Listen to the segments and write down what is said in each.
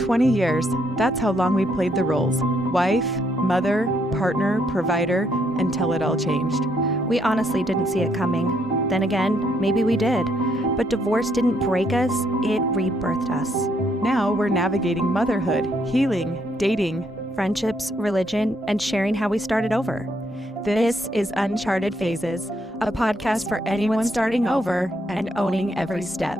20 years, that's how long we played the roles. Wife, mother, partner, provider, until it all changed. We honestly didn't see it coming. Then again, maybe we did. But divorce didn't break us, it rebirthed us. Now we're navigating motherhood, healing, dating, friendships, religion, and sharing how we started over. This is Uncharted Phases, a podcast for anyone starting over and owning every step.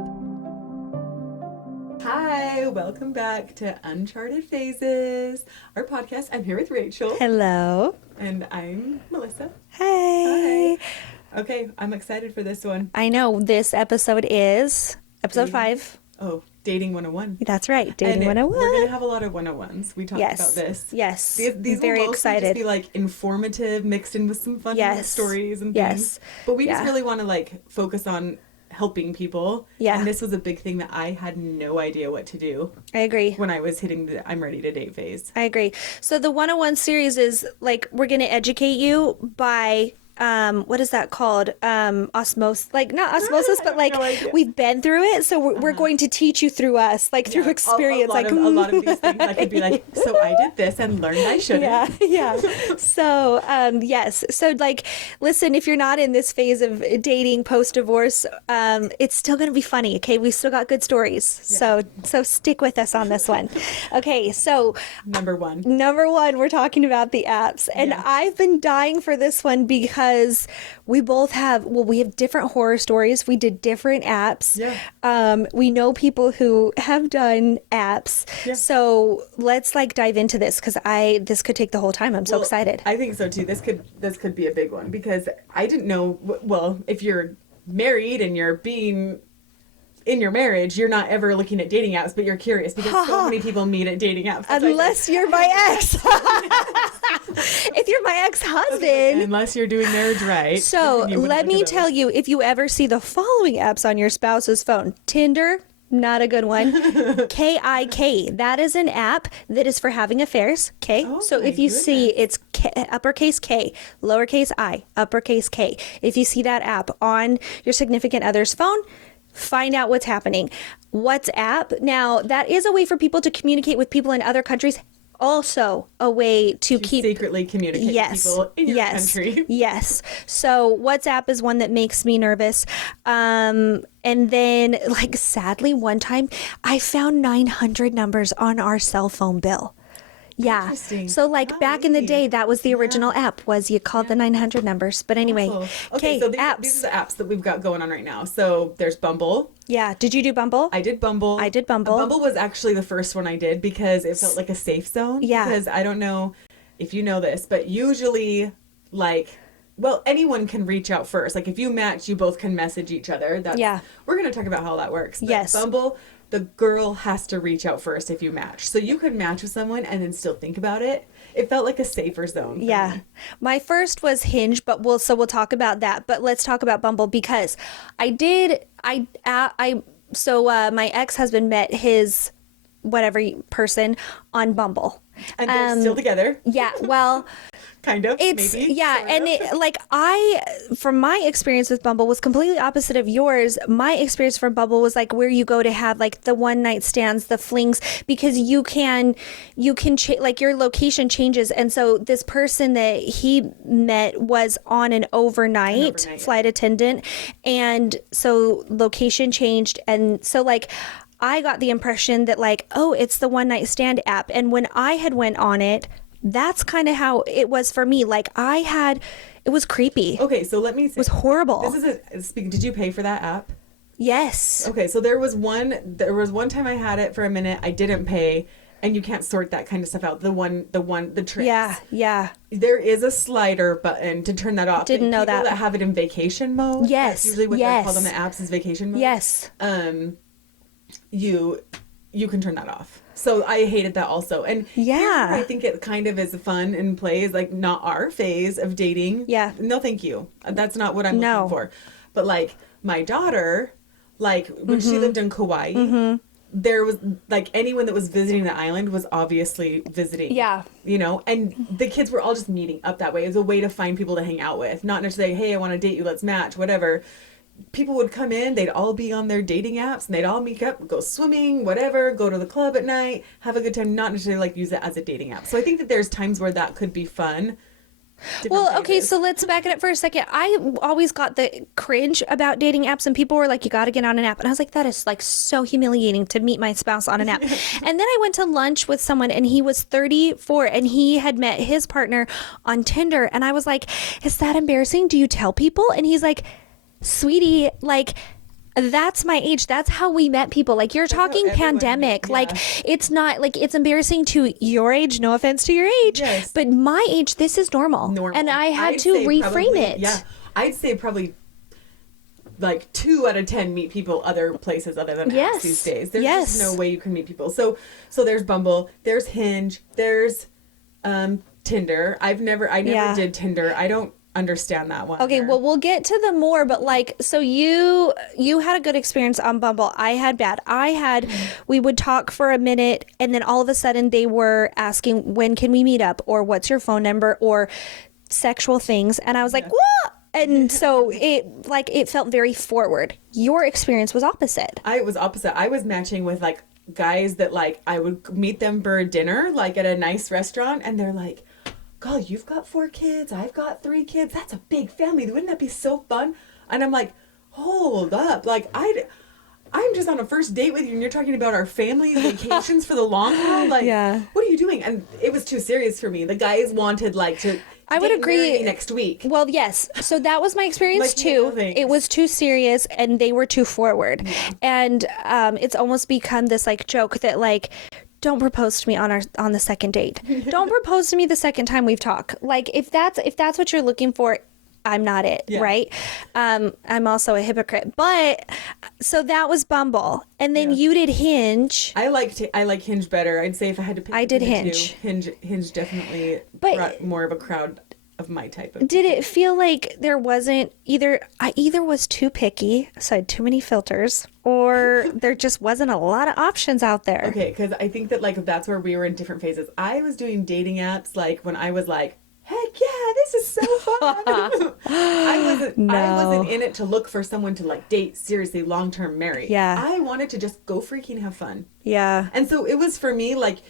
Hi, welcome back to Uncharted Phases, our podcast. I'm here with Rachel. Hello. And I'm Melissa. Hey. Hi. Okay, I'm excited for this one. I know, this episode is episode 5. Oh, Dating 101. That's right, Dating 101. We're going to have a lot of 101s. We talked about this. Yes, These very will mostly excited. just be like informative, mixed in with some fun stories and things. Yes. But we just really want to like focus on helping people. Yeah. And this was a big thing that I had no idea what to do. I agree. When I was hitting the I'm ready to date phase. I agree. So the 101 series is like, we're going to educate you by... what is that called? Osmosis, like not osmosis, but like we've been through it. So we're going to teach you through us, like through experience. A lot of these things I could be like, so I did this and learned I shouldn't. Yeah. So, yes. So like, listen, if you're not in this phase of dating post-divorce, it's still going to be funny. Okay. We still got good stories. Yeah. So stick with us on this one. Okay. So Number one, we're talking about the apps, and I've been dying for this one because we both have, we have different horror stories. We did different apps. Yeah. We know people who have done apps. Yeah. So let's like dive into this because this could take the whole time. I'm so excited. I think so too. This could be a big one because I didn't know, well, if you're married and you're being in your marriage, you're not ever looking at dating apps, but you're curious because so many people meet at dating apps. Unless you're my ex. If you're my ex-husband. Unless you're doing marriage right. So let me tell you, if you ever see the following apps on your spouse's phone: Tinder, not a good one. KIK, that is an app that is for having affairs. Okay. Oh, so if you see it's uppercase K, lowercase I, uppercase K. If you see that app on your significant other's phone, find out what's happening. WhatsApp, now that is a way for people to communicate with people in other countries. Also a way to keep secretly communicate with people in your country. Yes. So WhatsApp is one that makes me nervous. And then like sadly one time I found 900 numbers on our cell phone bill. Yeah. So like back in the day, that was the original app, was you called the 900 numbers. But anyway. Okay, so these are the apps that we've got going on right now. So there's Bumble. Yeah. Did you do Bumble? I did Bumble. Bumble was actually the first one I did because it felt like a safe zone. Yeah. Because I don't know if you know this, but usually anyone can reach out first. Like if you match, you both can message each other. We're going to talk about how that works. But yes. Bumble, the girl has to reach out first if you match. So you could match with someone and then still think about it. It felt like a safer zone. Yeah. Me. My first was Hinge, but we'll talk about that. But let's talk about Bumble because my ex-husband met his whatever person on Bumble. And they're still together. Yeah. Well, kind of. It's maybe. Yeah, and from my experience with Bumble was completely opposite of yours. My experience from Bumble was like where you go to have like the one night stands, the flings, because you can like your location changes. And so this person that he met was on an overnight flight attendant, and so location changed, and so like I got the impression that like, oh, it's the one night stand app. And when I had went on it, that's kind of how it was for me. Like it was creepy. Okay, so let me say. It was horrible. Did you pay for that app? Yes. Okay, so there was one time I had it for a minute. I didn't pay, and you can't sort that kind of stuff out. The tricks. Yeah. There is a slider button to turn that off. Didn't know that. People that have it in vacation mode. Yes. That's usually what they call them, the apps, is vacation mode. Yes. You can turn that off. So I hated that also. And I think it kind of is fun and play is like not our phase of dating. Yeah. No, thank you. That's not what I'm looking for. But like my daughter, like when she lived in Kauai, there was like anyone that was visiting the island was obviously visiting. Yeah. You know, and the kids were all just meeting up that way. It was a way to find people to hang out with. Not necessarily, hey, I want to date you, let's match, whatever. people would come in, they'd all be on their dating apps, and they'd all meet up, go swimming, whatever, go to the club at night, have a good time, not necessarily like use it as a dating app. So I think that there's times where that could be fun. Well, okay, so let's back it up for a second. I always got the cringe about dating apps, and people were like, you got to get on an app. And I was like, that is like so humiliating to meet my spouse on an app. And then I went to lunch with someone, and he was 34, and he had met his partner on Tinder. And I was like, is that embarrassing? Do you tell people? And he's like, sweetie, like, that's my age. That's how we met people. Like, you're talking pandemic. Yeah. Like, it's not like it's embarrassing to your age. No offense to your age. Yes. But my age, this is normal. And I had to reframe it. Yeah. I'd say probably like 2 out of 10 meet people other places other than apps these days. There's just no way you can meet people. So there's Bumble, there's Hinge, there's Tinder. I never did Tinder. I don't understand that one. Okay, well, we'll get to the more, but like, so you had a good experience on Bumble. I had bad. We would talk for a minute, and then all of a sudden they were asking, when can we meet up, or what's your phone number, or sexual things, and I was like, what? And so it felt very forward. Your experience was opposite. I was opposite. I was matching with like guys that like I would meet them for dinner, like at a nice restaurant, and they're like, God, you've got 4 kids. I've got 3 kids. That's a big family. Wouldn't that be so fun? And I'm like, hold up. Like, I'm just on a first date with you, and you're talking about our family vacations for the long haul. Like, what are you doing? And it was too serious for me. The guys wanted like to. I would agree. Next week. Well, yes. So that was my experience like, too. It was too serious, and they were too forward. Yeah. And it's almost become this like joke that like, don't propose to me on the second date. Don't propose to me the second time we've talked. Like, if that's what you're looking for, I'm not it, right? I'm also a hypocrite. But so that was Bumble, and then you did Hinge. I like Hinge better. I'd say if I had to pick, I did Hinge. Hinge definitely brought more of a crowd of my type of. Did it feel like there wasn't I either was too picky, so I had too many filters, or there just wasn't a lot of options out there? Okay, because I think that like that's where we were in different phases. I was doing dating apps like when I was like, heck yeah, this is so fun. I wasn't in it to look for someone to like date seriously, long term, marry. Yeah, I wanted to just go freaking have fun. Yeah, and so it was for me like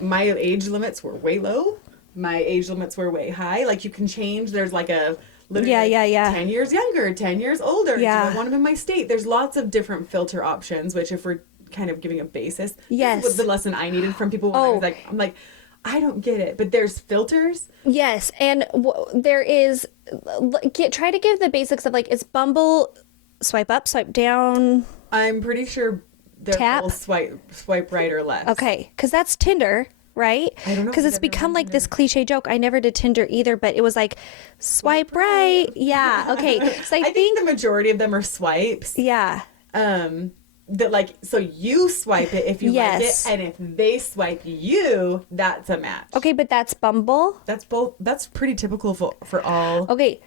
my age limits were way low. My age limits were way high. Like you can change. There's like a literally 10 years younger, 10 years older. Yeah. Do I want them in my state? There's lots of different filter options, which if we're kind of giving a basis, this was the lesson I needed from people when I was like, I'm like, I don't get it. But there's filters. Yes. And there is, try to give the basics of like, is Bumble swipe up, swipe down? I'm pretty sure they're both swipe right or left. Okay. Because that's Tinder. Right? I don't know. Because it's become like this cliche joke. I never did Tinder either, but it was like swipe right. Yeah. Okay. So I think the majority of them are swipes. Yeah. That like, so you swipe it if you like it, and if they swipe you, that's a match. Okay, but that's Bumble. That's both. That's pretty typical for all. Okay.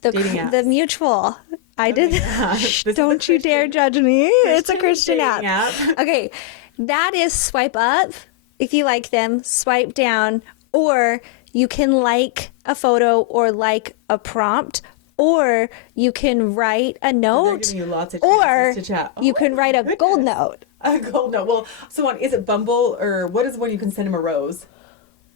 The mutual. I did. Yeah. Don't you dare judge me. It's a Christian app. Okay. That is swipe up. If you like them, swipe down, or you can like a photo or like a prompt, or you can write a note, or you can write a gold note. A gold note. Well, so is it Bumble, or what is when you can send them a rose?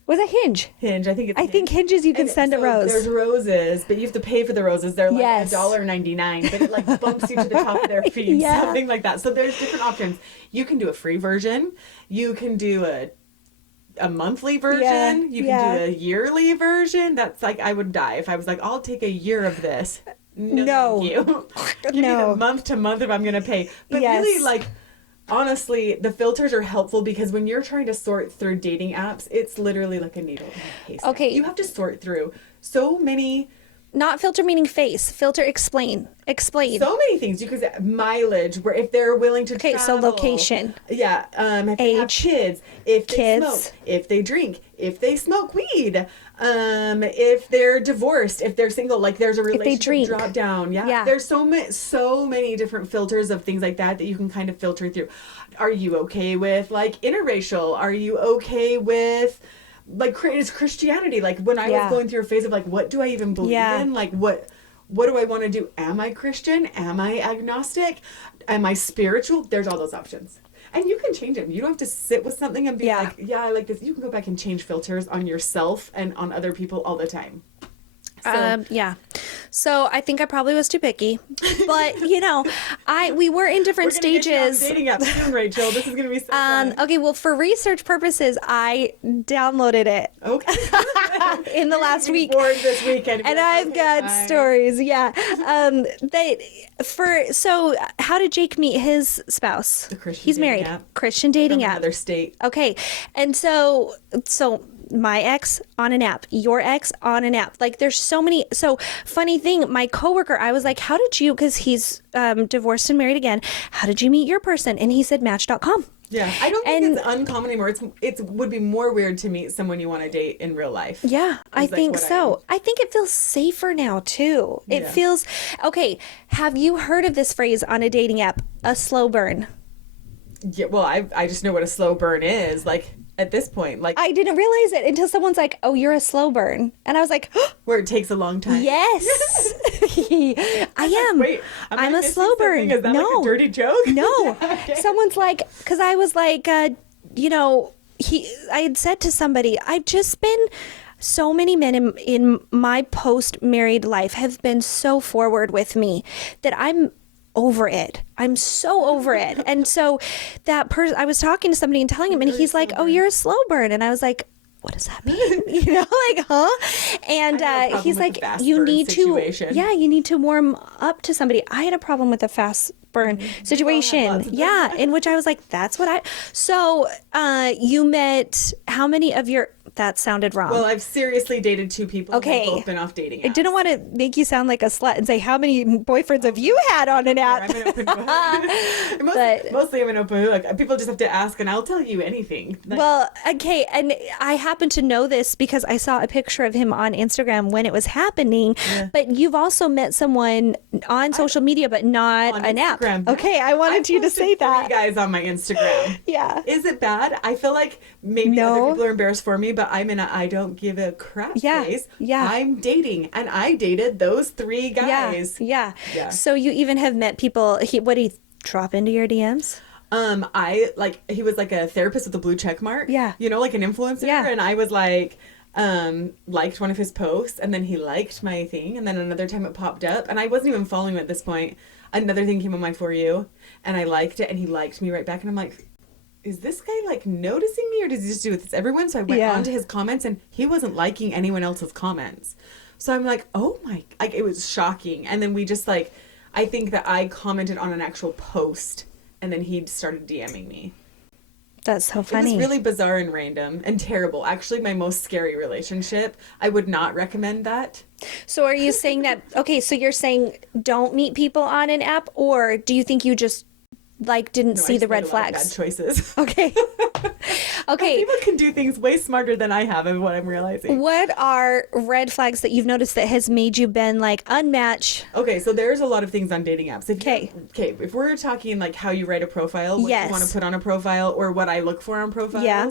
Was it Hinge? Hinge, I think it's Hinge. I think Hinges you can send a rose. There's roses, but you have to pay for the roses. They're like $1.99, but it like bumps you to the top of their feed, something like that. So there's different options. You can do a free version. You can do a monthly version. You can do a yearly version. That's like, I would die if I was like, I'll take a year of this. No. Thank you. Give me the month to month if I'm going to pay. But really, like, honestly, the filters are helpful because when you're trying to sort through dating apps, it's literally like a needle in a haystack. Okay. You have to sort through so many. Not filter meaning face. Filter explain. Explain. So many things. You could say mileage, where if they're willing to travel. Okay, so location. Yeah. If they have kids. If they smoke. If they drink. If they smoke weed. If they're divorced. If they're single. Like there's a relationship drop down. Yeah. There's so many different filters of things like that you can kind of filter through. Are you okay with like interracial? Are you okay with like Christianity? Like when I was going through a phase of like, what do I even believe in? Like what what do I want to do? Am I Christian? Am I agnostic? Am I spiritual? There's all those options. And you can change them. You don't have to sit with something and be like, yeah, I like this. You can go back and change filters on yourself and on other people all the time. So, yeah. So I think I probably was too picky, but we were in different stages. Dating apps soon, Rachel. This is gonna be so fun. Okay. Well, for research purposes, I downloaded it. Okay. In the last week. Bored this weekend. And I've got stories. Yeah. So how did Jake meet his spouse? The Christian He's married. App. Christian dating From app. Another state. Okay. And so my ex on an app, your ex on an app. Like there's so many. So funny thing, my coworker, I was like, how did you, because he's divorced and married again. How did you meet your person? And he said match.com. Yeah. I don't think it's uncommon anymore. It would be more weird to meet someone you want to date in real life. Yeah, I think so. I think it feels safer now too. It feels, okay. Have you heard of this phrase on a dating app? A slow burn. Yeah. Well, I just know what a slow burn is. Like, at this point, like, I didn't realize it until someone's like, "Oh, you're a slow burn," and I was like, where it takes a long time. Yes, I am. Wait, I'm a slow burn. Is that like a dirty joke? No. Okay. Someone's like, because I was like, I had said to somebody, I've just been. So many men in my post-married life have been so forward with me that I'm over it. I'm so over it. And so that person, I was talking to somebody and telling him, and he's like, "Oh, you're a slow burn." And I was like, what does that mean? Like, huh? And he's like, you need to warm up to somebody. I had a problem with a fast burn situation. Yeah. In which I was like, so you met how many of your, that sounded wrong. Well, I've seriously dated 2 people. Okay. Who've both been off dating apps. I didn't want to make you sound like a slut and say, how many boyfriends have you had on an app? I'm an open book. Mostly I'm an open book. Like, people just have to ask and I'll tell you anything. Like, well, okay. And I happen to know this because I saw a picture of him on Instagram when it was happening. Yeah. But you've also met someone on social media, but not an Instagram app. Okay. I wanted you to say that. 3 guys on my Instagram. Yeah. Is it bad? I feel like maybe other people are embarrassed for me, but I'm in a I don't give a crap phase. Yeah. I'm dating, and I dated those 3 guys. Yeah. So you even have met people. What do you drop into your DMs? He was like a therapist with a blue check mark. Yeah. Like an influencer. Yeah. And I was like, liked one of his posts, and then he liked my thing, and then another time it popped up, and I wasn't even following him at this point. Another thing came on my For You, and I liked it, and he liked me right back, and I'm like, is this guy like noticing me, or does he just do this everyone? So I went on to his comments, and he wasn't liking anyone else's comments. So I'm like, oh my, like, it was shocking. And then we just like, I think that I commented on an actual post, and then he started DMing me. That's so funny. It was really bizarre and random and terrible. Actually, my most scary relationship. I would not recommend that. So are you saying that, okay, so you're saying don't meet people on an app, or do you think you just didn't see the red flags? Bad choices. Okay. Okay. People can do things way smarter than I have, is what I'm realizing. What are red flags that you've noticed that has made you been like unmatched? Okay, so there's a lot of things on dating apps. If we're talking like how you write a profile, what you want to put on a profile, or what I look for on profiles. Yeah.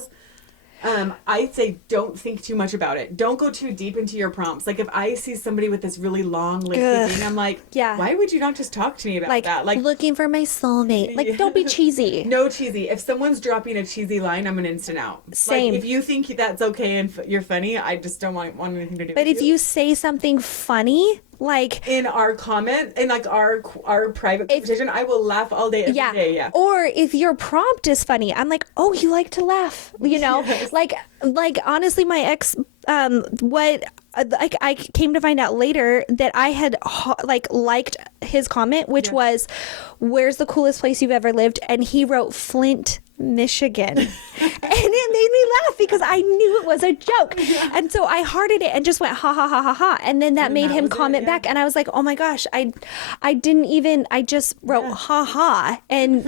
I'd say don't think too much about it. Don't go too deep into your prompts. Like, if I see somebody with this really long lengthy thing, I'm like, why would you not just talk to me about that? Like, looking for my soulmate. Like, don't be cheesy. No cheesy. If someone's dropping a cheesy line, I'm an instant out. Same. Like, if you think that's okay and you're funny, I just don't want anything to do with it. But if you say something funny, like in our comment, in like our private conversation, I will laugh all day every day. Yeah. Or if your prompt is funny, I'm like, oh, you like to laugh, Yes. Like honestly, my ex, I came to find out later that I had liked his comment, which was, "Where's the coolest place you've ever lived?" And he wrote Flint, Michigan. And it made me laugh because I knew it was a joke. And so I hearted it and just went ha ha ha ha ha. And then that made him comment back. And I was like, oh my gosh, I just wrote ha ha. And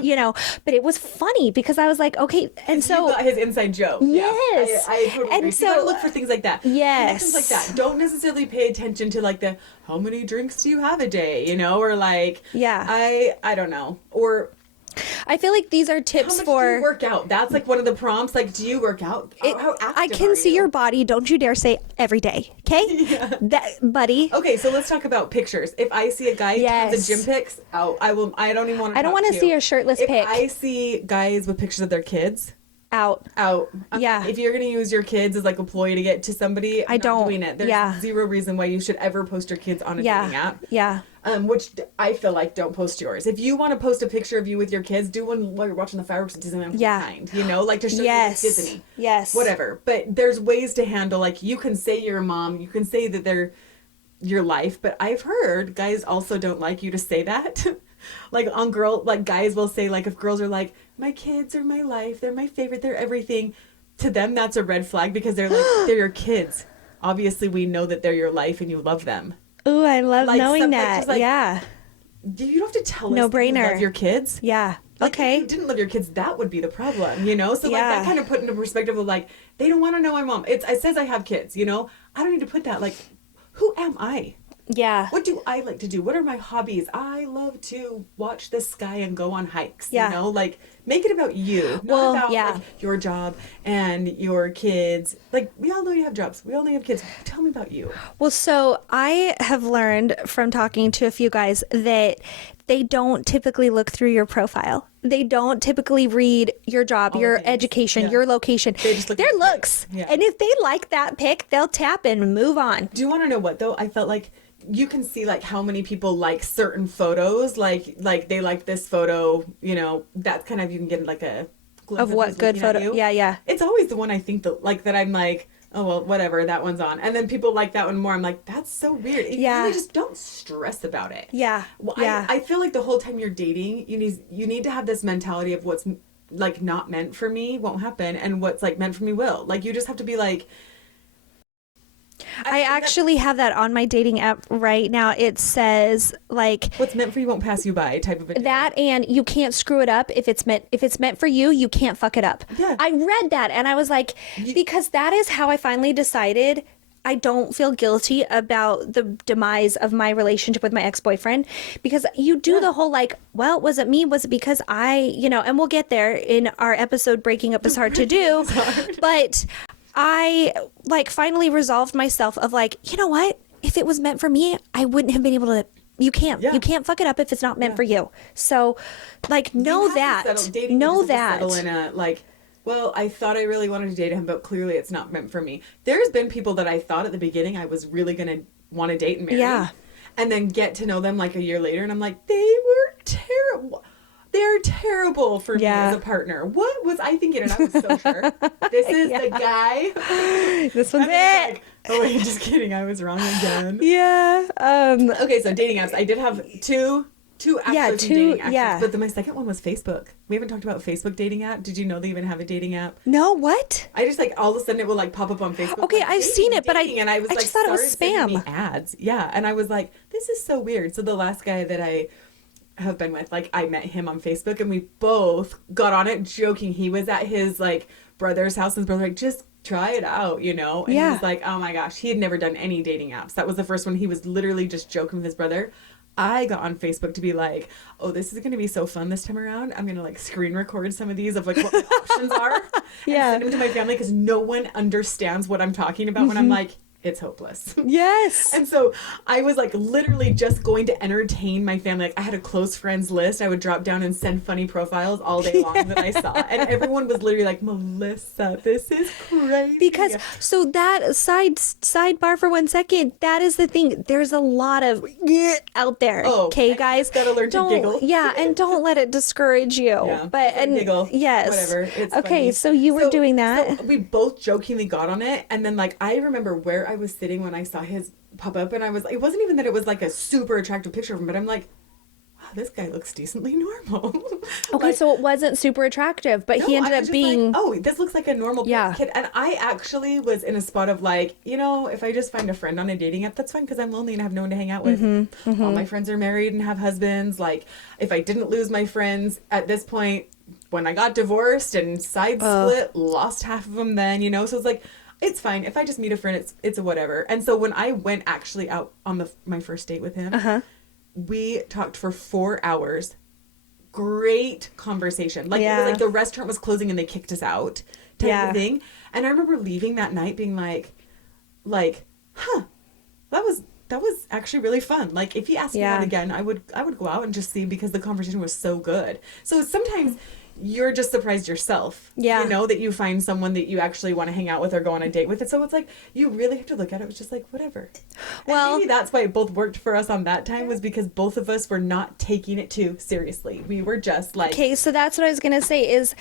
but it was funny because I was like, okay. And so you got his inside joke. Yes. I totally agree. So you gotta look for things like that. Yes. Things like that. Don't necessarily pay attention to like the how many drinks do you have a day, or like I don't know. Or I feel like these are tips How much for. do you work out? That's like one of the prompts. Like, do you work out? How active I can see your body. Don't you dare say every day. Okay? Yeah. That, buddy. Okay, so let's talk about pictures. If I see a guy tons of gym pics, out. I don't even want to. I don't want to see your shirtless pic. If I see guys with pictures of their kids, out. Yeah. If you're gonna use your kids as like a ploy to get to somebody, I'm not doing it. There's zero reason why you should ever post your kids on a dating app. Yeah. Which I feel like don't post yours. If you want to post a picture of you with your kids, do one while you're watching the fireworks at Disneyland. Kind, you know, like to show you like Disney. Yes. Whatever. But there's ways to handle, like, you can say you're a mom, you can say that they're your life, but I've heard guys also don't like you to say that. Like guys will say, like, if girls are like, my kids are my life, they're my favorite, they're everything, to them that's a red flag because they're like, they're your kids. Obviously we know that they're your life and you love them. Ooh, I love knowing that. Like, yeah. You don't have to tell us no brainer. That you love your kids. Yeah. Like, okay. If you didn't love your kids, that would be the problem, you know? So like that kind of put into perspective of like, they don't want to know my mom. It says I have kids, you know? I don't need to put that, like, who am I? Yeah. What do I like to do? What are my hobbies? I love to watch the sky and go on hikes. You know, like, make it about you, not about like, your job and your kids. Like, we all know you have jobs. We all know you have kids. Tell me about you. Well, so I have learned from talking to a few guys that they don't typically look through your profile. They don't typically read your job, your education, your location. They just look their looks. Yeah. And if they like that pic, they'll tap and move on. Do you want to know what, though? I felt like you can see like how many people like certain photos, like they like this photo, you know, that kind of, you can get like a glimpse of what good photo. Yeah. It's always the one I think that like that I'm like, oh well, whatever, that one's on, and then people like that one more. I'm like, that's so weird. Really just don't stress about it. Well, I feel like the whole time you're dating, you need to have this mentality of what's like not meant for me won't happen, and what's like meant for me will. Like, you just have to be like, I actually have that on my dating app right now. It says like, what's meant for you won't pass you by, type of a deal. That, and you can't screw it up. If it's meant for you, you can't fuck it up. Yeah. I read that and I was like, because that is how I finally decided I don't feel guilty about the demise of my relationship with my ex-boyfriend, because you do the whole like, well, was it me? Was it because I, you know, and we'll get there in our episode, Breaking Up is Hard to Do. But I like finally resolved myself of like, you know what? If it was meant for me, I wouldn't have been able to. You can't fuck it up if it's not meant for you. So like, know that. Know that. Settle in a like, well, I thought I really wanted to date him, but clearly it's not meant for me. There's been people that I thought at the beginning I was really going to want to date and marry. Yeah. And then get to know them like a year later and I'm like, they were terrible. They're terrible for me as a partner. What was I thinking? And I was so sure. This is the guy. This one's it. Like, oh, wait, just kidding. I was wrong again. Yeah. Okay, so dating apps. I did have two dating apps. But then my second one was Facebook. We haven't talked about Facebook dating app. Did you know they even have a dating app? No, what? I just like all of a sudden it will like pop up on Facebook. Okay, like, I've seen it, but I was just thought it was spam. Ads. Yeah, and I was like, this is so weird. So the last guy that I have been with, like, I met him on Facebook and we both got on it joking. He was at his like brother's house and his brother like, just try it out, you know? And he was like, oh my gosh, he had never done any dating apps. That was the first one. He was literally just joking with his brother. I got on Facebook to be like, oh, this is going to be so fun this time around. I'm going to like screen record some of these of like what my options are. And send them to my family because no one understands what I'm talking about when I'm like, it's hopeless. Yes. And so I was like literally just going to entertain my family. Like, I had a close friends list. I would drop down and send funny profiles all day long that I saw. And everyone was literally like, Melissa, this is crazy. Because so that sidebar for 1 second, that is the thing. There's a lot of out there. Okay, guys. Gotta learn to giggle. Yeah, and don't let it discourage you. Yeah, but giggle. Yes. Whatever. It's okay, funny. so you were doing that. So we both jokingly got on it, and then like I remember where I was sitting when I saw his pop up, and I was, it wasn't even that it was like a super attractive picture of him, but I'm like, wow, this guy looks decently normal. Okay, like, so it wasn't super attractive, but he ended up being like, oh, this looks like a normal kid. And I actually was in a spot of like, you know, if I just find a friend on a dating app, that's fine, because I'm lonely and have no one to hang out with. All my friends are married and have husbands. Like, if I didn't lose my friends at this point, when I got divorced and split, lost half of them then, you know, so it's like, it's fine. If I just meet a friend, it's a whatever. And so when I went actually out on my first date with him, we talked for 4 hours, great conversation. Like, it was like the restaurant was closing and they kicked us out type of thing. And I remember leaving that night being like, huh, that was actually really fun. Like, if he asked me out again, I would go out and just see, because the conversation was so good. So sometimes you're just surprised yourself, you know, that you find someone that you actually want to hang out with or go on a date with. And so it's like, you really have to look at it. It was just like, whatever. Well, and maybe that's why it both worked for us on that time, was because both of us were not taking it too seriously. We were just like... Okay, so that's what I was going to say is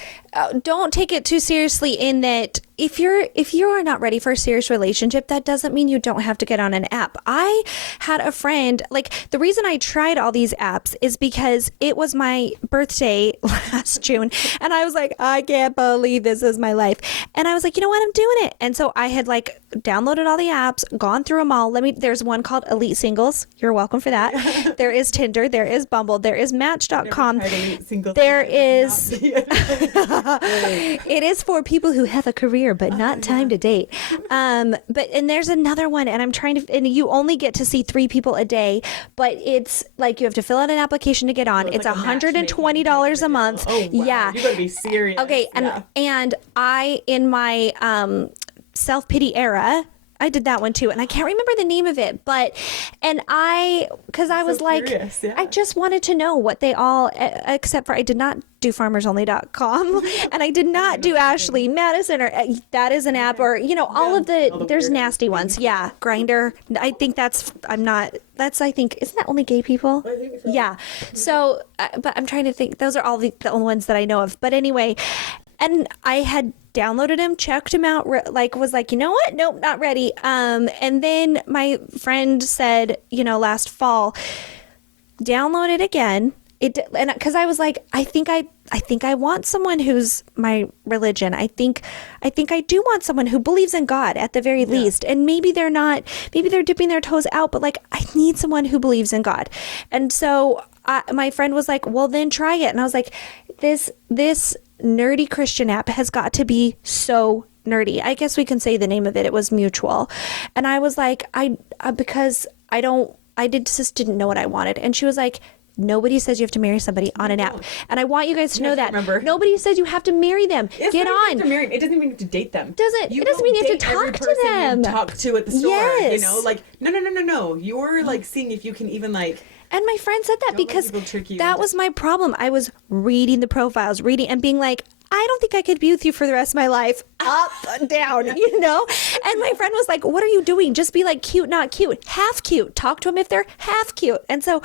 don't take it too seriously, in that if you are not ready for a serious relationship, that doesn't mean you don't have to get on an app. I had a friend, like, the reason I tried all these apps is because it was my birthday last June, and I was like, I can't believe this is my life. And I was like, you know what, I'm doing it. And so I had like downloaded all the apps, gone through them all. There's one called Elite Singles. You're welcome for that. There is Tinder, there is Bumble, there is Match.com. There is it is for people who have a career but not time to date. And there's another one, and and you only get to see 3 people a day, but it's like you have to fill out an application to get on. It's like $120 a month. Oh, wow. Yeah. You gotta be serious. Okay, and I, in my self-pity era, I did that one too, and I can't remember the name of it, because I was like, curious, I just wanted to know what they all, except for I did not do farmersonly.com, and I did not do Ashley Madison, or that is an app, or, you know, all of there's nasty ones. Yeah, Grindr. I think isn't that only gay people? I think so. Yeah. So, but I'm trying to think, those are all the only ones that I know of. But anyway, and I had downloaded him, checked him out, was like, you know what? Nope, not ready. And then my friend said, you know, last fall, download it again. And because I was like, I think I want someone who's my religion. I think I do want someone who believes in God at the very least. And maybe they're dipping their toes out, but like, I need someone who believes in God. And so my friend was like, well, then try it. And I was like, this nerdy Christian app has got to be so nerdy. I guess we can say the name of it. It was Mutual. And I was like, because I just didn't know what I wanted. And she was like, nobody says you have to marry somebody on an app. And I want you guys to know that. Remember. Nobody says you have to marry them. Get on. It doesn't mean you have to date them. It doesn't mean you have to talk to them. You talk to at the store. Yes. You know, like, no. You're like seeing if you can even like... And my friend said that because that was my problem. I was reading the profiles, and being like, I don't think I could be with you for the rest of my life. Up, down, you know? And my friend was like, what are you doing? Just be like cute, not cute. Half cute. Talk to them if they're half cute. And so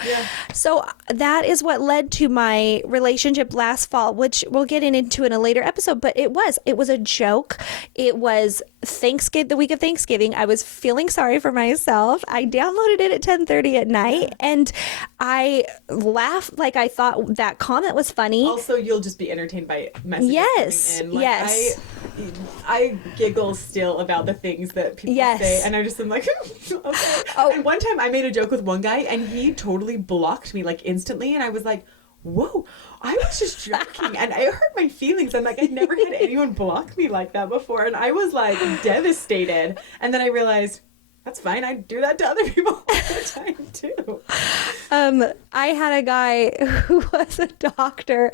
that is what led to my relationship last fall, which we'll get into in a later episode. But it was a joke. It was the week of Thanksgiving. I was feeling sorry for myself. I downloaded it at 10:30 at night, and I laughed. Like, I thought that comment was funny. Also, you'll just be entertained by messages. Yes. Coming in. Like, yes. I giggle still about the things that people say, and I just am like, okay. Oh. And one time I made a joke with one guy, and he totally blocked me like instantly, and I was like, whoa, I was just joking, and I hurt my feelings. I'm like, I'd never had anyone block me like that before, and I was like devastated. And then I realized, that's fine. I do that to other people all the time too. I had a guy who was a doctor,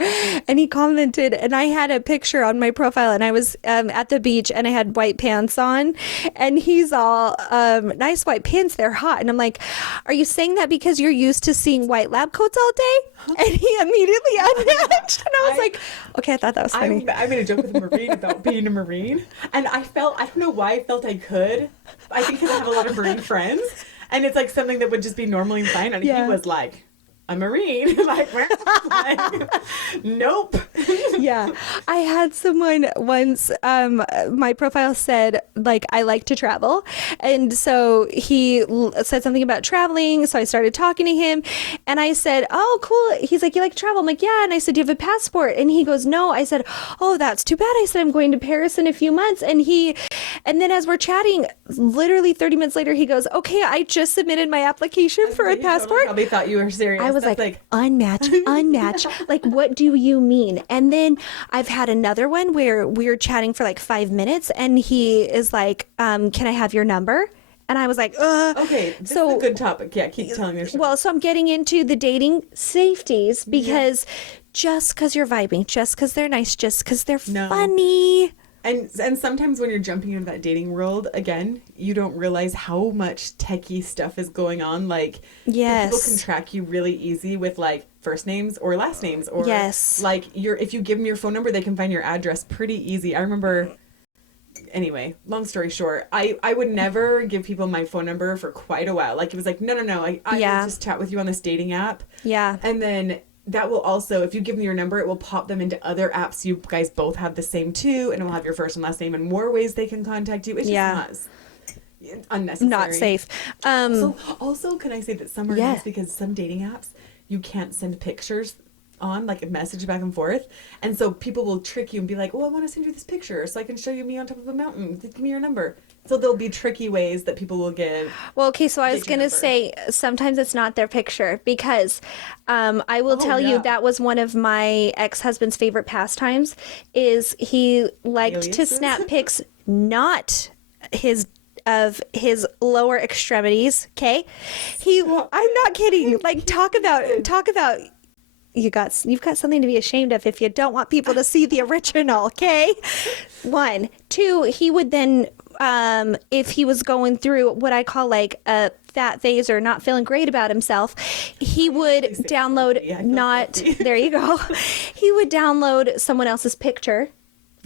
and he commented, and I had a picture on my profile, and I was at the beach, and I had white pants on, and he's all, nice white pants, they're hot. And I'm like, are you saying that because you're used to seeing white lab coats all day? And he immediately unmatched. And I was like, okay, I thought that was funny. I made a joke with a Marine about being a Marine, and I don't know why I felt I could. I think because I have a lot of Marine friends, and it's like something that would just be normally fine. And he was like, a Marine. like, nope. Yeah. I had someone once, my profile said, like, I like to travel. And so he said something about traveling. So I started talking to him, and I said, oh, cool. He's like, you like to travel? I'm like, yeah. And I said, do you have a passport? And he goes, no. I said, oh, that's too bad. I said, I'm going to Paris in a few months. And then as we're chatting, literally 30 minutes later, he goes, okay, I just submitted my application for a passport. Totally probably thought you were serious. I was like, unmatch. Like, what do you mean? And then I've had another one where we were chatting for like 5 minutes, and he is like, can I have your number? And I was like, okay, this is a good topic. Yeah, keep telling your story. Well, so I'm getting into the dating safeties because just because you're vibing, just because they're nice, just because they're funny. And sometimes when you're jumping into that dating world, again, you don't realize how much techie stuff is going on. Like, people can track you really easy with, like, first names or last names. Or, like, if you give them your phone number, they can find your address pretty easy. I remember... Anyway, long story short, I would never give people my phone number for quite a while. Like, it was like, no, I will just chat with you on this dating app. Yeah. And then... that will also, if you give them your number, it will pop them into other apps. You guys both have the same too, and it will have your first and last name and more ways they can contact you. It's just not unnecessary. Not safe. So also, can I say that some are nice because some dating apps, you can't send pictures on, like a message back and forth. And so people will trick you and be like, oh, I want to send you this picture so I can show you me on top of a mountain. Give me your number. So there'll be tricky ways that people will give. Well, okay, so I was going to say sometimes it's not their picture because I will tell you that was one of my ex-husband's favorite pastimes is he liked to snap pics not of his lower extremities, okay? I'm not kidding. Like talk about you've got something to be ashamed of if you don't want people to see the original, okay? 1, 2, he would then if he was going through what I call like a fat phase or not feeling great about himself, he would download there you go. He would download someone else's picture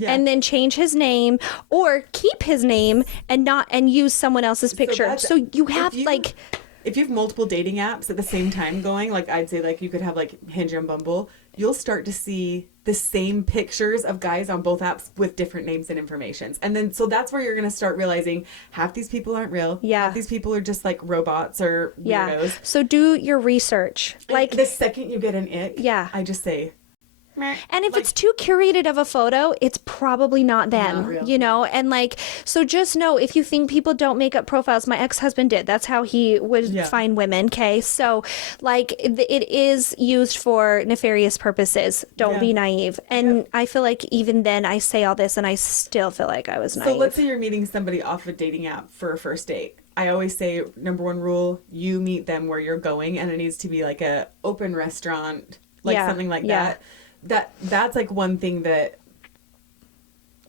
and then change his name or keep his name and use someone else's picture. So you have if you have multiple dating apps at the same time going, like I'd say like you could have like Hinge and Bumble, you'll start to see the same pictures of guys on both apps with different names and informations. And then, so that's where you're going to start realizing half these people aren't real. Yeah. Half these people are just like robots or weirdos. Yeah. So do your research. Like the second you get an ick, I just say, and if it's too curated of a photo, it's probably not them, you know? And like, so just know if you think people don't make up profiles, my ex-husband did. That's how he would find women. Okay. So like it is used for nefarious purposes. Don't be naive. And I feel like even then I say all this and I still feel like I was naive. So let's say you're meeting somebody off a dating app for a first date. I always say number 1 rule, you meet them where you're going and it needs to be like a open restaurant, like something like that. That's like one thing that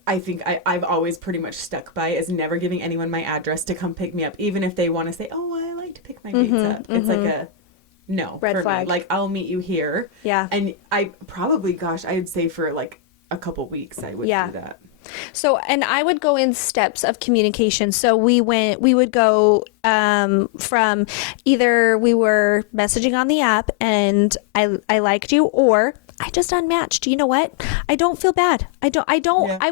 I think I've always pretty much stuck by is never giving anyone my address to come pick me up, even if they want to say, oh, I like to pick my dates up. It's like a no red flag. Me. Like, I'll meet you here. Yeah. And I probably, I'd say for like a couple weeks I would do that. So, and I would go in steps of communication. So we would go from either we were messaging on the app and I liked you, or I just unmatched. You know what? I don't feel bad. I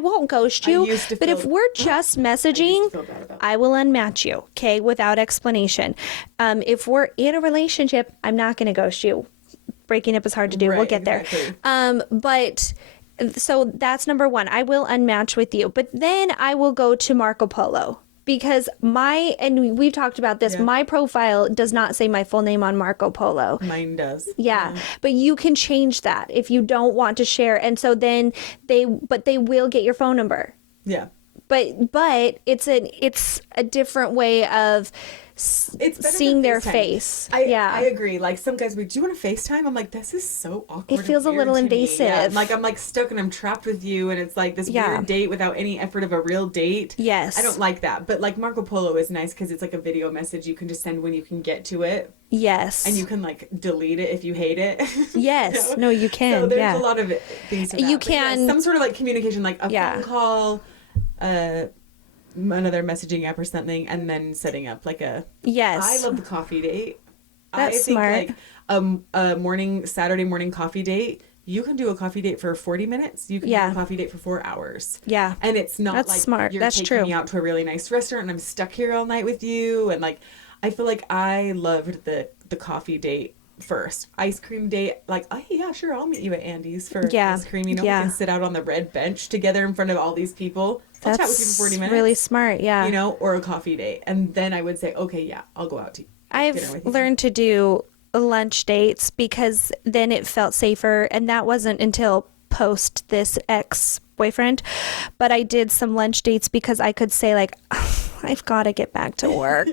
won't ghost you. But if we're just messaging, I will unmatch you, okay, without explanation. If we're in a relationship, I'm not going to ghost you. Breaking up is hard to do. We'll get there. But so that's number 1. I will unmatch with you. But then I will go to Marco Polo. Because and we've talked about this, my profile does not say my full name on Marco Polo. Mine does. Yeah. But you can change that if you don't want to share. And so then they will get your phone number. Yeah. But it's a different way of seeing their face. I agree. Like some guys would, do you want to FaceTime? I'm like, this is so awkward. It feels a little invasive. Yeah. Like I'm like stuck and I'm trapped with you and it's like this weird date without any effort of a real date. Yes. I don't like that. But like Marco Polo is nice because it's like a video message you can just send when you can get to it. Yes. And you can like delete it if you hate it. Yes. You know? No, you can. So there's a lot of things to that. You can. Some sort of like communication, like a phone call, another messaging app or something, and then setting up like a I love the coffee date. That's I think smart. Like a Saturday morning coffee date, you can do a coffee date for 40 minutes. You can do a coffee date for 4 hours. Yeah. And it's not That's like smart. You're That's taking true. me out to a really nice restaurant and I'm stuck here all night with you. And like, I feel like I loved the coffee date first. Ice cream date, like, oh yeah, sure, I'll meet you at Andy's for ice cream. You know, we can sit out on the red bench together in front of all these people. I'll chat with you for 40 minutes. Really smart, yeah. You know, or a coffee date. And then I would say, okay, yeah, I'll go out to I've learned to do lunch dates because then it felt safer. And that wasn't until post this ex-boyfriend. But I did some lunch dates because I could say like, I've got to get back to work,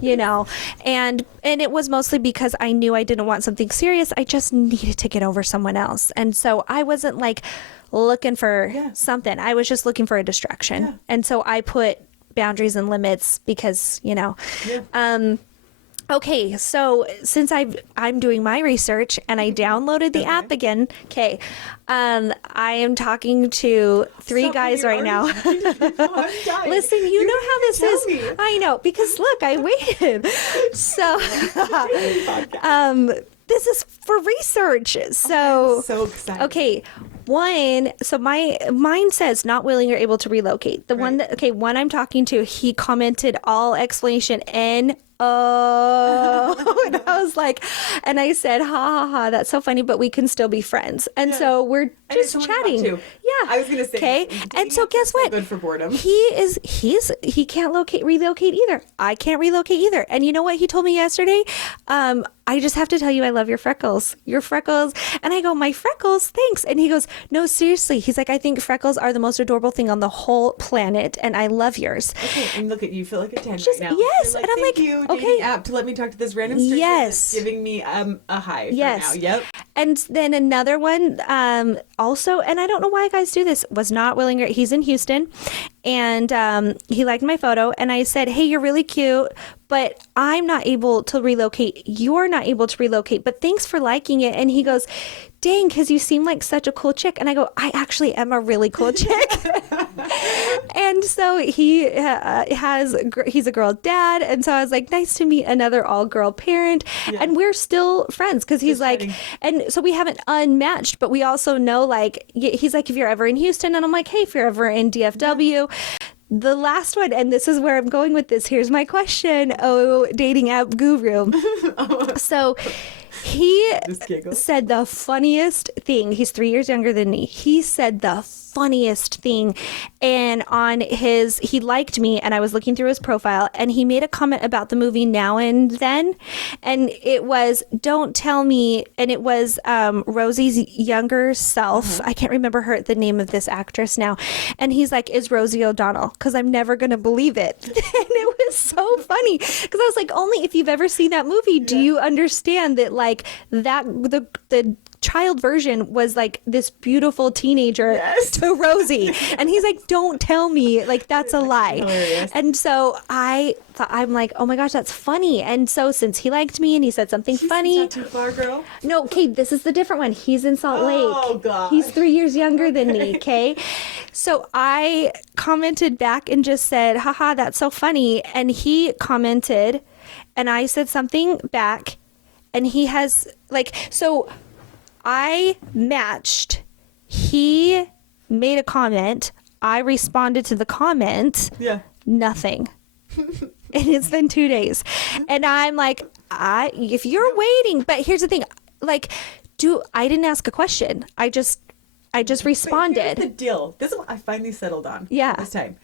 you know, and it was mostly because I knew I didn't want something serious. I just needed to get over someone else. And so I wasn't like looking for something. I was just looking for a distraction. Yeah. And so I put boundaries and limits because, you know, okay, so since I'm doing my research and I downloaded the app again, okay, I am talking to three guys right now. Listen, you know how this is. Me. I know, because look, I waited. So, this is for research. So, I'm so excited. Okay. So mine says not willing or able to relocate. The one I'm talking to, he commented all explanation N. Oh, and I was like, and I said, ha ha ha, that's so funny, but we can still be friends. And so we're just chatting. Yeah. I was going to say. Okay. And so guess what? Good for boredom. He can't relocate either. I can't relocate either. And you know what he told me yesterday? I just have to tell you, I love your freckles. Your freckles. And I go, my freckles? Thanks. And he goes, no, seriously. He's like, I think freckles are the most adorable thing on the whole planet. And I love yours. Okay. And look at you. Feel like a 10 right now. Yes. Like, and I'm like, you, dating app to let me talk to this random stranger. Yes. Giving me a high yes. for now. Yep. And then another one also, and I don't know why guys do this, was not willing. He's in Houston. And he liked my photo. And I said, hey, you're really cute, but I'm not able to relocate. You're not able to relocate, but thanks for liking it. And he goes, dang, because you seem like such a cool chick. And I go, I actually am a really cool chick. And so he's a girl dad. And so I was like, nice to meet another all girl parent. Yeah. And we're still friends because he's like, and so we haven't unmatched, but we also know, like, he's like, if you're ever in Houston, and I'm like, hey, if you're ever in DFW, the last one, and this is where I'm going with this. Here's my question. Oh, dating app guru. So he said the funniest thing. He's 3 years younger than me. He said the funniest thing. And he liked me, and I was looking through his profile, and he made a comment about the movie Now and Then. And it was, don't tell me. And it was Rosie's younger self. I can't remember the name of this actress now. And he's like, is Rosie O'Donnell? Because I'm never going to believe it. And it was so funny. Because I was like, only if you've ever seen that movie do you understand that, like, that the child version was like this beautiful teenager to Rosie. And he's like, don't tell me, like, that's a lie. Hilarious. And so I'm like, oh my gosh, that's funny. And so since he liked me and he said something funny. Not too far, girl. No, okay, this is the different one. He's in Salt Lake. Oh god. He's 3 years younger than me, okay? So I commented back and just said, haha, that's so funny. And he commented and I said something back, and he has, like, so I matched. He made a comment. I responded to the comment. Yeah. Nothing. And it's been 2 days. And I'm like, if you're waiting, but here's the thing, like, I didn't ask a question. I just responded. Here's the deal. This is what I finally settled on. Yeah. This time.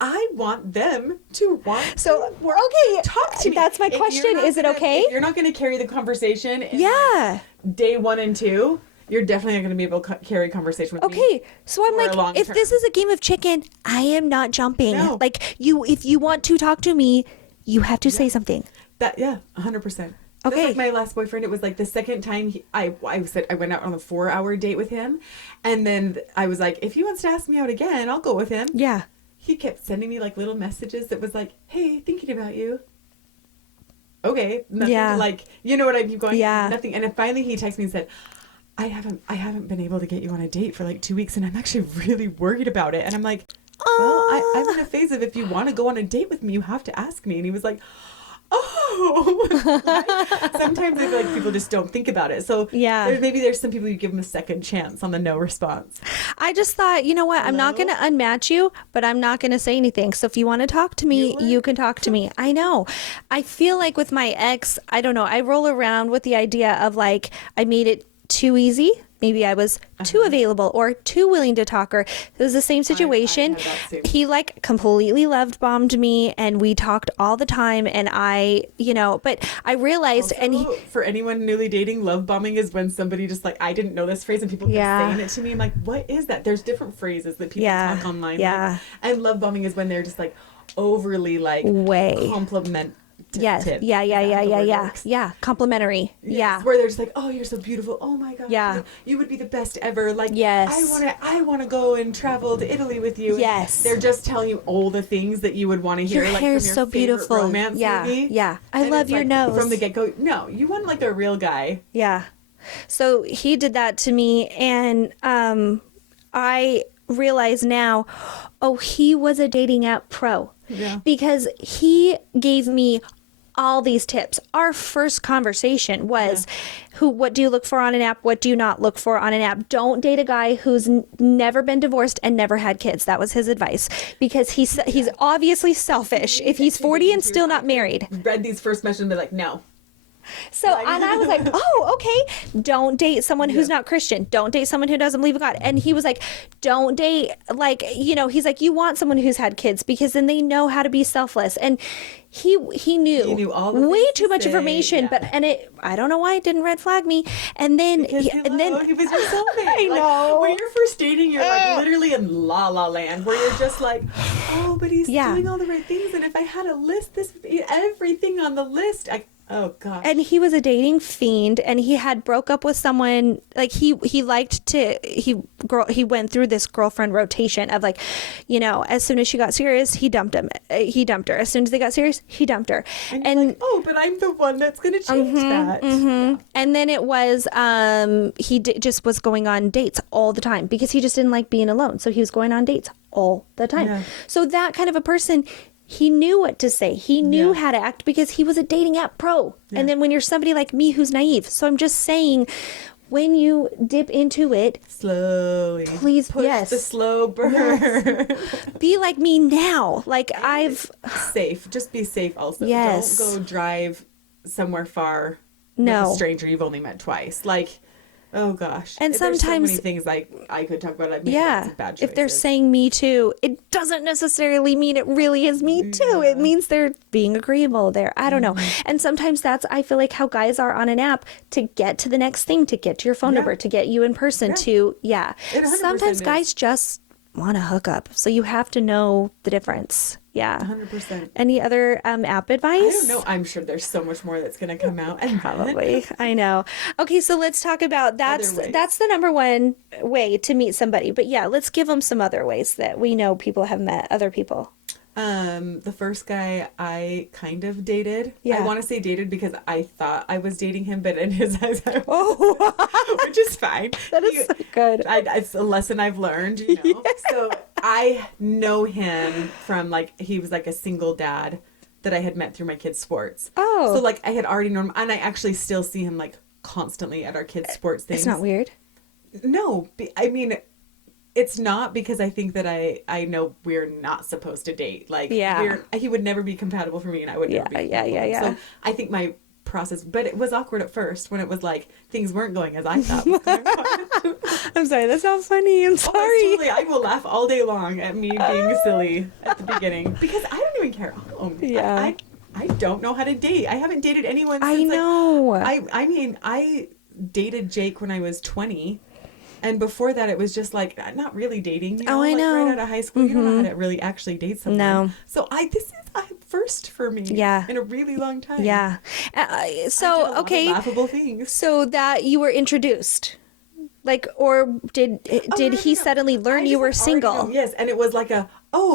I want them to talk to me. That's my question. Is it okay? If you're not going to carry the conversation in day 1 and 2, you're definitely not going to be able to carry conversation with me. Okay, so I'm like, if this is a game of chicken, I am not jumping. No. Like, if you want to talk to me, you have to say something. 100%. Okay. Like my last boyfriend, it was like the second time I went out on a 4-hour date with him, and then I was like, if he wants to ask me out again, I'll go with him. Yeah. He kept sending me like little messages that was like, hey, thinking about you. Okay. Nothing, like, you know what I keep going? Yeah. Nothing. And then finally he texted me and said, I haven't been able to get you on a date for like 2 weeks, and I'm actually really worried about it. And I'm like, well, I'm in a phase of, if you want to go on a date with me, you have to ask me. And he was like, sometimes I feel like people just don't think about it. So maybe there's some people you give them a second chance on the no response. I just thought, you know what? I'm not going to unmatch you, but I'm not going to say anything. So if you want to talk to me, you can talk to me. I know. I feel like with my ex, I don't know. I roll around with the idea of, like, I made it too easy. Maybe I was too available or too willing to talk, or it was the same situation. He, like, completely love bombed me, and we talked all the time, and but I realized, also, for anyone newly dating, love bombing is when somebody just, like, I didn't know this phrase and people kept saying it to me. I'm like, what is that? There's different phrases that people talk online. Yeah. Like, and love bombing is when they're just like, overly like way compliment. Yes. Yeah. Complimentary. Yes. Yeah. Where they're just like, oh, you're so beautiful. Oh my God. Yeah. You would be the best ever. Like, yes. I wanna go and travel to Italy with you. Yes. And they're just telling you all the things that you would want to hear. Your like hair from is your so beautiful. romance movie. Yeah. I love your nose. From the get-go. No, you want like a real guy. Yeah. So he did that to me, and I realize now, oh, he was a dating app pro. Yeah. Because he gave me all these tips. Our first conversation was, what do you look for on an app? What do you not look for on an app? Don't date a guy who's never been divorced and never had kids. That was his advice, because he's obviously selfish if he's 40 and still not married. Read these first messages and be like, no. So, and I was like, oh, okay. Don't date someone who's not Christian. Don't date someone who doesn't believe in God. And he was like, don't date, like, he's like, you want someone who's had kids, because then they know how to be selfless. And he knew all the way things too to much say, information, I don't know why it didn't red flag me. And then, he was your soulmate. I know. When you're first dating, you're like literally in la la land, where you're just like, oh, but he's doing all the right things. And if I had a list, this would be everything on the list. Oh gosh. And he was a dating fiend, and he had broke up with someone. Like he went through this girlfriend rotation of like, as soon as she got serious, he dumped him. He dumped her. As soon as they got serious, he dumped her. And like, oh, but I'm the one that's going to change that. Yeah. And then it was, he just was going on dates all the time, because he just didn't like being alone. So he was going on dates all the time. Yeah. So that kind of a person, he knew what to say. He knew how to act, because he was a dating app pro. Yeah. And then when you're somebody like me who's naive. So I'm just saying, when you dip into it, slowly, please push the slow burn. Yes. Be like me now. Like safe. Just be safe also. Yes. Don't go drive somewhere far with a stranger you've only met twice. Like, oh gosh. And there's sometimes so many things I could talk about. Bad choices. If they're saying me too, it doesn't necessarily mean it really is me too. It means they're being agreeable there. I don't know. And sometimes that's, I feel like, how guys are on an app to get to the next thing, to get to your phone number, to get you in person, sometimes guys just want to hook up. So you have to know the difference. Yeah. 100%. Any other app advice? I don't know. I'm sure there's so much more that's going to come out. Probably. I know. Okay, so let's talk about that's the number one way to meet somebody. But yeah, let's give them some other ways that we know people have met other people. The first guy I kind of dated. Yeah. I want to say dated because I thought I was dating him, but in his eyes, which is fine. That is so good. It's a lesson I've learned, Yeah. So I know him from he was like a single dad that I had met through my kids' sports. Oh. So I had already known him, and I actually still see him constantly at our kids' sports things. It's not weird. No, I mean, it's not, because I think that I know we're not supposed to date. He would never be compatible for me, and I would never be compatible. So I think my process, but it was awkward at first when it was things weren't going as I thought was going to. I'm sorry, that's not funny. I'm sorry. Totally, I will laugh all day long at me being silly at the beginning, because I don't even care. I don't know how to date. I haven't dated anyone since, I know. I mean, I dated Jake when I was 20. And before that, it was just not really dating. I know. Right out of high school, you don't know how to really actually date someone. No. So this is a first for me. Yeah. In a really long time. Yeah. Okay. Laughable things. So that you were introduced, or did he suddenly learn you were single? Yes, and it was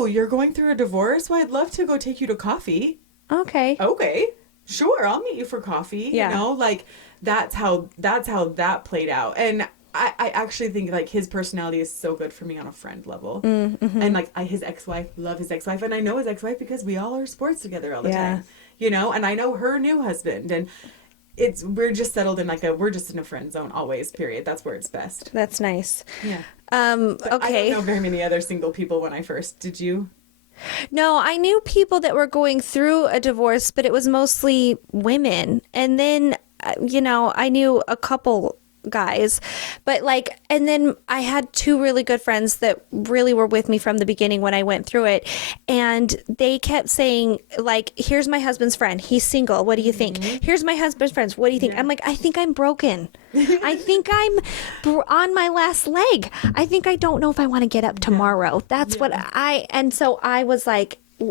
you're going through a divorce? Well, I'd love to go take you to coffee. Okay. Sure, I'll meet you for coffee. Yeah. That's how that played out. And I actually think his personality is so good for me on a friend level. Mm-hmm. And his ex-wife, love his ex-wife, and I know his ex-wife because we all are sports together all the time. And I know her new husband, and we're just settled in we're just in a friend zone always, period. That's where it's best. That's nice. Yeah. Okay. I don't know very many other single people when I first, did you? No, I knew people that were going through a divorce, but it was mostly women. And then, I knew a couple guys, but and then I had two really good friends that really were with me from the beginning when I went through it, and they kept saying here's my husband's friend, he's single, what do you think? Here's my husband's friends, what do you think? I'm I think I'm broken. I think I'm on my last leg. I think I don't know if I want to get up tomorrow. That's what and so I was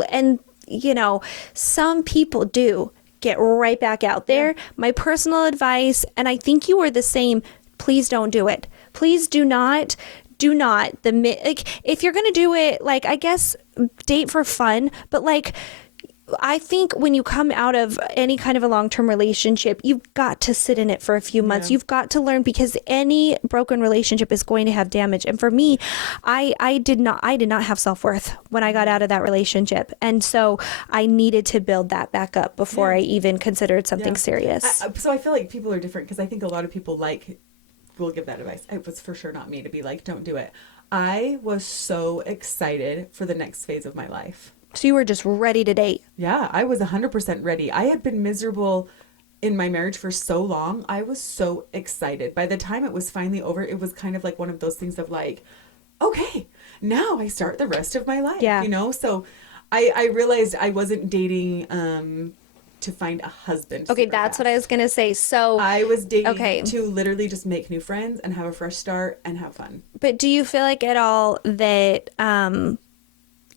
and you know, some people do get right back out there. Yeah. My personal advice, and I think you are the same, please don't do it. Please do not. Like, if you're going to do it, like, I guess date for fun, but like, I think when you come out of any kind of a long-term relationship, you've got to sit in it for a few months. Yeah. You've got to learn, because any broken relationship is going to have damage. And for me, I did not have self-worth when I got out of that relationship. And so I needed to build that back up before I even considered something serious. So I feel like people are different, because I think a lot of people will give that advice. It was for sure not me to be like, don't do it. I was so excited for the next phase of my life. So you were just ready to date. Yeah, I was 100% ready. I had been miserable in my marriage for so long. I was so excited. By the time it was finally over, it was kind of like one of those things of like, okay, now I start the rest of my life. Yeah. You know, so I realized I wasn't dating to find a husband. Okay, that's what I was going to say. So I was dating to literally just make new friends and have a fresh start and have fun. But do you feel like at all that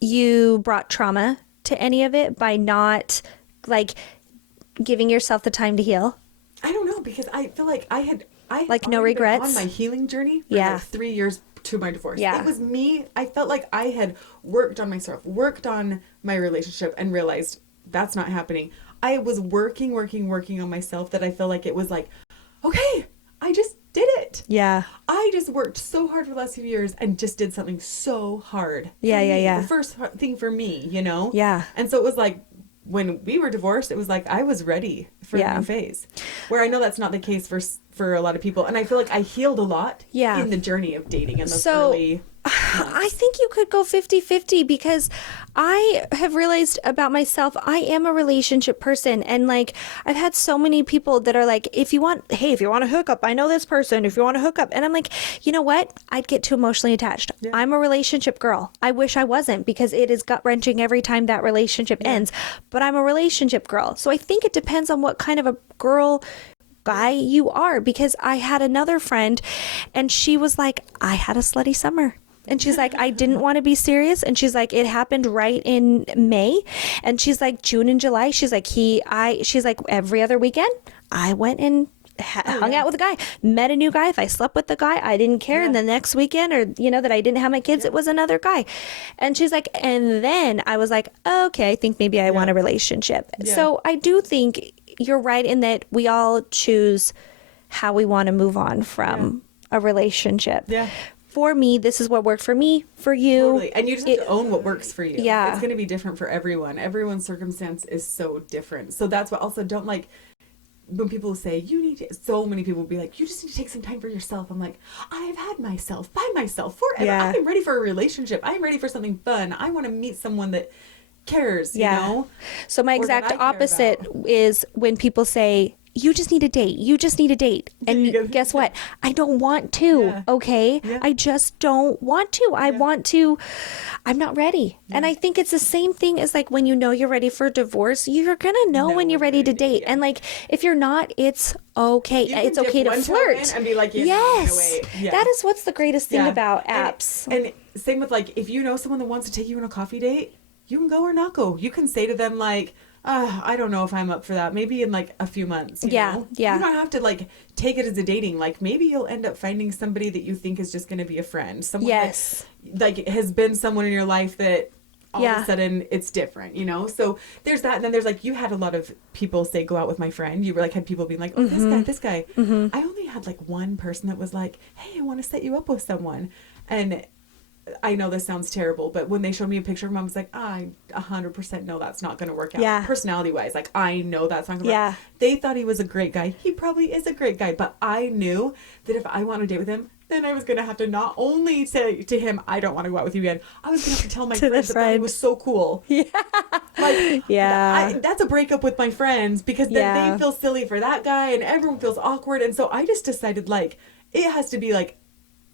you brought trauma to any of it by not like giving yourself the time to heal? I don't know, because I feel like I had like no regrets on my healing journey for like 3 years to my divorce. Yeah. It was me. I felt like I had worked on myself, worked on my relationship, and realized that's not happening. I was working on myself, that I feel like it was like, okay, I just did it. Yeah. I just worked so hard for the last few years and just did something so hard. Yeah. The first thing for me, you know? Yeah. And so it was like, when we were divorced, it was like I was ready for a new phase. Where I know that's not the case for a lot of people. And I feel like I healed a lot in the journey of dating in those early months. I think you could go 50-50, because I have realized about myself, I am a relationship person. And like, I've had so many people that are like, if you want to hook up, I know this person, if you want to hook up. And I'm like, you know what? I'd get too emotionally attached. Yeah. I'm a relationship girl. I wish I wasn't, because it is gut wrenching every time that relationship ends. But I'm a relationship girl. So I think it depends on what kind of a guy you are, because I had another friend and she was like, I had a slutty summer. And she's like, I didn't want to be serious. And she's like, it happened right in May. And she's like, June and July. She's like, she's like, every other weekend, I went and hung out with a guy, met a new guy. If I slept with the guy, I didn't care. And the next weekend, or, you know, that I didn't have my kids, it was another guy. And she's like, and then I was like, okay, I think maybe I want a relationship. So I do think you're right in that we all choose how we want to move on from a relationship. Yeah. For me, this is what worked for me, for you. Totally. And you just have to own what works for you. Yeah. It's going to be different for everyone. Everyone's circumstance is so different. So that's what also don't like when people say so many people will be like, you just need to take some time for yourself. I'm like, I've had myself by myself forever. Yeah. I'm ready for a relationship. I'm ready for something fun. I want to meet someone that cares, you know? So my exact opposite is when people say, you just need a date. You just need a date. And guess what? I don't want to. Yeah. Okay. Yeah. I just don't want to. I'm not ready. Yeah. And I think it's the same thing as like when you know you're ready for divorce, you're going to know when you're ready to date. Yeah. And like, if you're not, it's okay. It's okay to flirt. And be like, yes. Yeah. That is what's the greatest thing about apps. And same with like, if you know someone that wants to take you on a coffee date, you can go or not go. You can say to them like, I don't know if I'm up for that. Maybe in like a few months. You know? You don't have to like take it as a dating. Like maybe you'll end up finding somebody that you think is just going to be a friend. Someone that like has been someone in your life that all of a sudden it's different, you know? So there's that. And then there's like, you had a lot of people say, go out with my friend. You were like, had people being like, oh, this guy. Mm-hmm. I only had like one person that was like, hey, I want to set you up with someone. And I know this sounds terrible, but when they showed me a picture of him, I was like, I 100% know that's not going to work out. Yeah. Personality-wise, like, I know that's not going to work out. They thought he was a great guy. He probably is a great guy, but I knew that if I wanted to date with him, then I was going to have to not only say to him, I don't want to go out with you again, I was going to have to tell my friends that he was so cool. Yeah. Like, that's a breakup with my friends, because then they feel silly for that guy, and everyone feels awkward. And so I just decided, like, it has to be, like,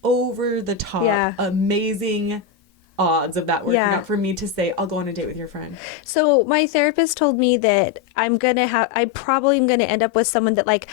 over the top, amazing odds of that working out for me to say, I'll go on a date with your friend. So my therapist told me that I probably am going to end up with someone that like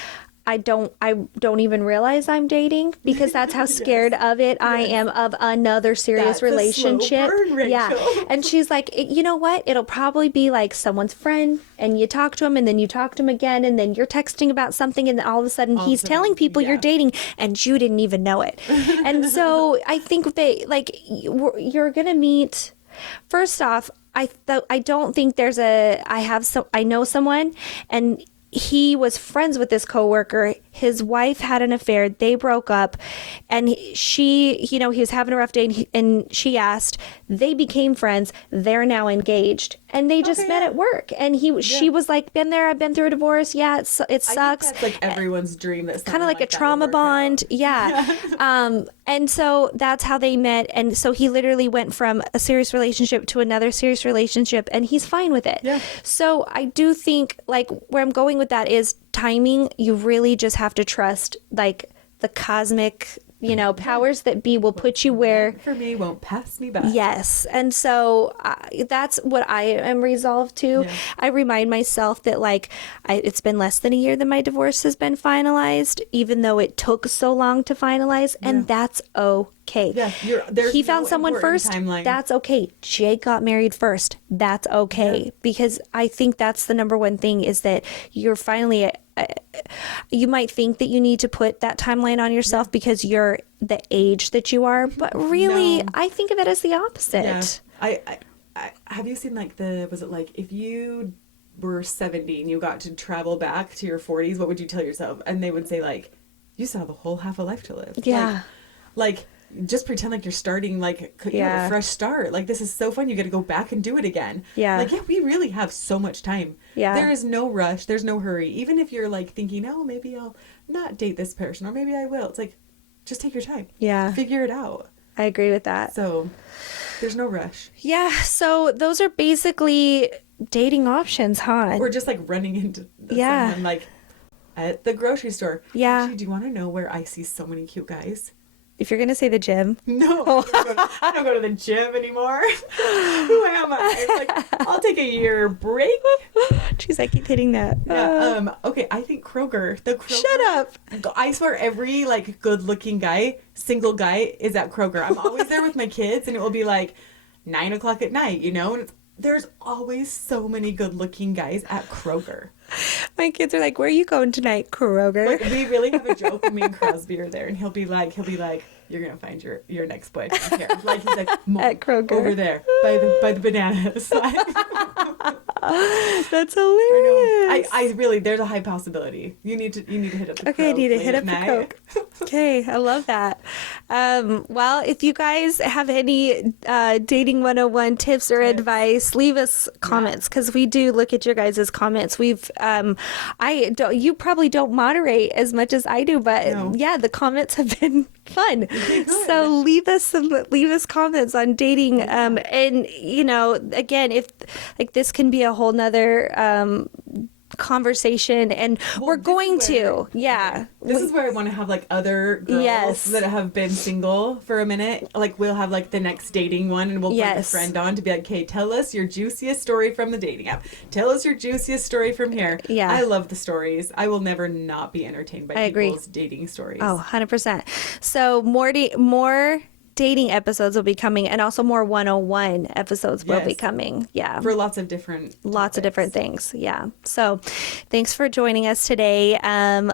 I don't even realize I'm dating because that's how scared of it I am of another serious relationship. Yeah. And she's like, you know what? It'll probably be like someone's friend and you talk to him and then you talk to him again and then you're texting about something and then all of a sudden he's telling people you're dating and you didn't even know it. And so I think you're going to meet, first off, I don't think I know someone and he was friends with this coworker. His wife had an affair. They broke up, and he was having a rough day, and she asked. They became friends. They're now engaged, and they just met at work. And she was like, "Been there. I've been through a divorce. Yeah, it sucks." I think that's like everyone's dream. That's kind of like a trauma bond. Yeah. And so that's how they met. And so he literally went from a serious relationship to another serious relationship, and he's fine with it. Yeah. So I do think like where I'm going with that is timing. You really just have to trust like the cosmic, powers that be will put you where for me won't pass me by. Yes. And so that's what I am resolved to. Yeah. I remind myself that like it's been less than a year that my divorce has been finalized, even though it took so long to finalize, and that's okay. Yeah, he found someone first. Timeline. That's okay. Jake got married first. That's okay. Because I think that's the number one thing is that you're finally you might think that you need to put that timeline on yourself because you're the age that you are, but really I think of it as the opposite. Yeah. I have you seen like was it like if you were 70 and you got to travel back to your 40s, what would you tell yourself? And they would say like, you still have a whole half a life to live. Yeah. Like just pretend like you're starting like you have a fresh start. Like this is so fun. You get to go back and do it again. Yeah. Like we really have so much time. Yeah. There is no rush. There's no hurry. Even if you're like thinking, oh, maybe I'll not date this person or maybe I will. It's like, just take your time. Yeah. Figure it out. I agree with that. So there's no rush. Yeah. So those are basically dating options, huh? Or just like running into someone like at the grocery store. Yeah. Actually, do you want to know where I see so many cute guys? If you're going to say the gym. No, I don't go to the gym anymore. Who am I? It's like, I'll take a year break. Jeez, I keep hitting that. Yeah, okay, I think Kroger. Shut up. I swear every like good looking guy, single guy is at Kroger. I'm always there with my kids and it will be like 9:00 at night, and there's always so many good looking guys at Kroger. My kids are like, where are you going tonight, Kroger? Like, we really have a joke when me and Crosby are there, and he'll be like, you're gonna find your next boyfriend here. Like he's like, Mom, at Kroger over there by the bananas. That's hilarious. I really, there's a high possibility. You need to hit up the Okay, I need to hit up the Coke. Okay, I love that. Well, if you guys have any dating 101 tips or advice, leave us comments because we do look at your guys' comments. We've you probably don't moderate as much as I do, but the comments have been fun. So leave us comments on dating. And again, if like this can be a whole nother conversation and we're going to this is where I want to have like other girls that have been single for a minute, like we'll have like the next dating one and we'll put a friend on to be like, okay, tell us your juiciest story from the dating app, tell us your juiciest story from here. I love the stories. I will never not be entertained by people's dating stories. 100%. So more dating episodes will be coming and also more 101 episodes will be coming. For lots of different things. So thanks for joining us today.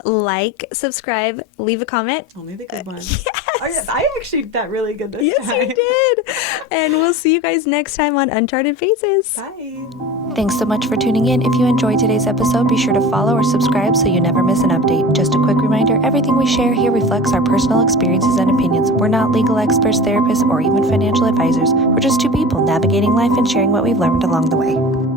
Like, subscribe, leave a comment. Only the good ones. Yes. I actually did that really good this time. Yes, you did. And we'll see you guys next time on Uncharted Faces. Bye. Thanks so much for tuning in. If you enjoyed today's episode, be sure to follow or subscribe so you never miss an update. Just a quick reminder, everything we share here reflects our personal experiences and opinions. We're not legal experts, therapists, or even financial advisors. We're just two people navigating life and sharing what we've learned along the way.